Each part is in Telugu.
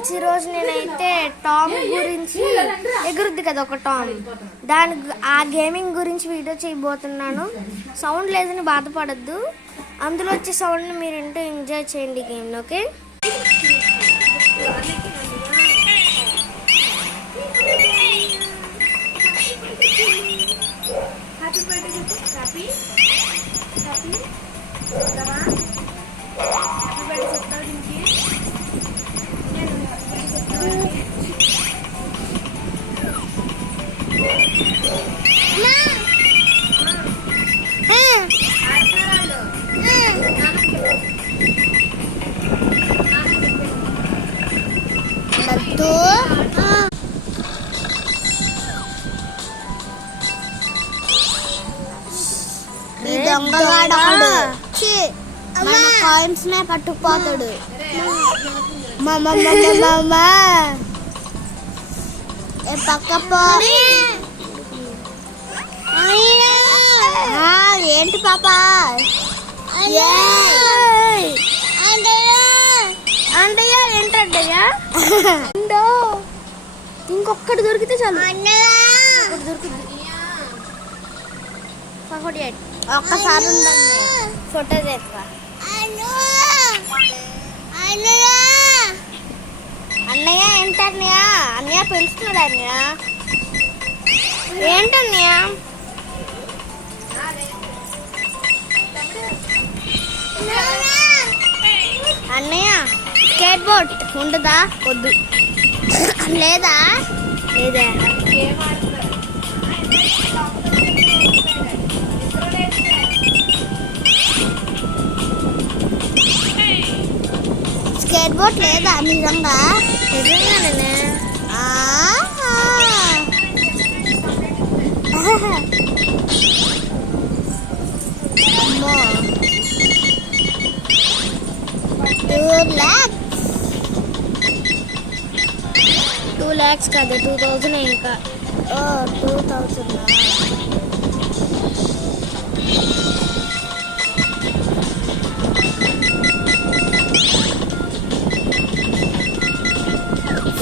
ఫ్రెండ్స్, ఈరోజు నేనైతే టామ్ గురించి ఎగురుద్ది కదా ఒక టామ్, ఆ గేమింగ్ గురించి వీడియో చేయబోతున్నాను. సౌండ్ లేదని బాధపడద్దు, అందులో వచ్చే సౌండ్ని మీరు ఏంటో ఎంజాయ్ చేయండి గేమ్ని. ఓకే, హ్యాపీ బర్త్డే చెప్పు. హ్యాపీ హ్యాపీ హ్యాపీ బర్త్డే చెప్తావు దీనికి. దొంగగాడు మన కాయిన్స్ నే పట్టుకుపోతాడు. పక్క ఏంటి పాప? అంటయ్యా ఏంటంటయ్యా? ఇంకొక్కటి దొరికితే చాలు. దొరుకుతుంది. ఒక్కసారి ఉండండి, ఫోటో చేస్తా. అన్నయ్య ఏంటన్నయ్య? అన్నయ్య పిలుస్తున్నాడు. అన్నయ్య ఏంటన్నయ్య? అన్నయ్య స్కేట్ బోర్డ్ ఉండదా? వద్దు. లేదా? లేదా? స్కేట్ బోర్డ్ లేదా? నిజంగా? నిజంగానే. అమ్మో, 2 lakhs కదా, 2000 ఇంకా. 2000.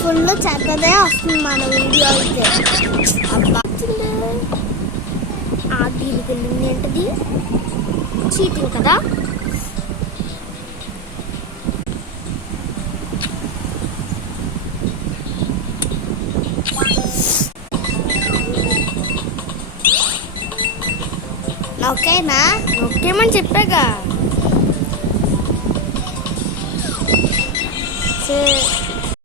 ఫుల్ చక్కదే వస్తుంది మన వీడియో అయితే. దీనికి వెళ్ళింది ఏంటది? చీటింగ్ కదా. ఓకేనా? ఓకేమని చెప్పాగా.